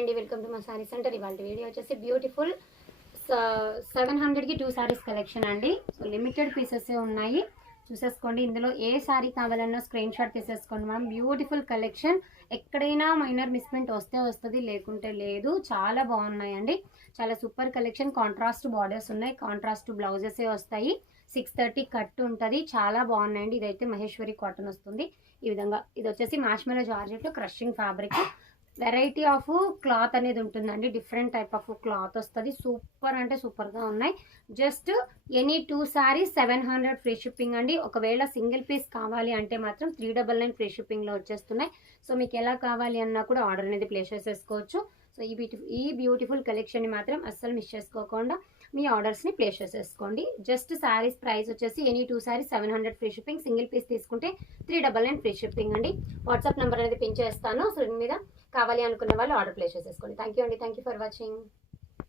అండి, welcome to మా sorry centre. ఇవాళ వీడియో వచ్చేసి బ్యూటిఫుల్ 700కి 2 సారీస్ కలెక్షన్ అండి. సో లిమిటెడ్ పీసెస్ ఉన్నాయి, చూసేసుకోండి. ఇందులో ఏ సారీ కావాలన్నా స్క్రీన్ షాట్ తీసేసుకోండి. మనం బ్యూటిఫుల్ కలెక్షన్, ఎక్కడైనా మైనర్ మిస్మెంట్ వస్తే వస్తుంది, లేకుంటే లేదు. చాలా బాగున్నాయండి, చాలా సూపర్ కలెక్షన్. కాంట్రాస్ట్ బార్డర్స్ ఉన్నాయి, కాంట్రాస్ట్ బ్లౌజెసే వస్తాయి. 630 కట్ ఉంటుంది, చాలా బాగున్నాయండి. ఇదైతే మహేశ్వరి కాటన్ వస్తుంది ఈ విధంగా. ఇది వచ్చేసి మ్యాష్మెలో georgette crushing fabric. Variety of cloth అనేది ఉంటుందండి, డిఫరెంట్ టైప్ ఆఫ్ క్లాత్ వస్తుంది. సూపర్ అంటే సూపర్గా ఉన్నాయి. Just any 2 saris 700 free shipping అండి. ఒకవేళ సింగిల్ పీస్ కావాలి అంటే మాత్రం 399 ఫ్రీ షిప్పింగ్లో వచ్చేస్తున్నాయి. సో మీకు ఎలా కావాలి అన్నా కూడా ఆర్డర్ అనేది ప్లేస్ చేసేసుకోవచ్చు. సో ఈ బ్యూటిఫుల్ కలెక్షన్ని మాత్రం అస్సలు మిస్ చేసుకోకుండా మీ ఆర్డర్స్ని ప్లేస్ చేసేసుకోండి. జస్ట్ శారీస్ ప్రైస్ వచ్చేసి any 2 saris 700 free shipping. Single piece తీసుకుంటే 399 ఫ్రీ షిప్పింగ్ అండి. వాట్సాప్ నెంబర్ అనేది పిన్ చేస్తాను. సో దీని మీద కావాలి అనుకున్న వాళ్ళు ఆర్డర్ ప్లేస్ చేసేసుకోండి. థ్యాంక్ యూ అండి, థ్యాంక్ యూ ఫర్ వాచింగ్.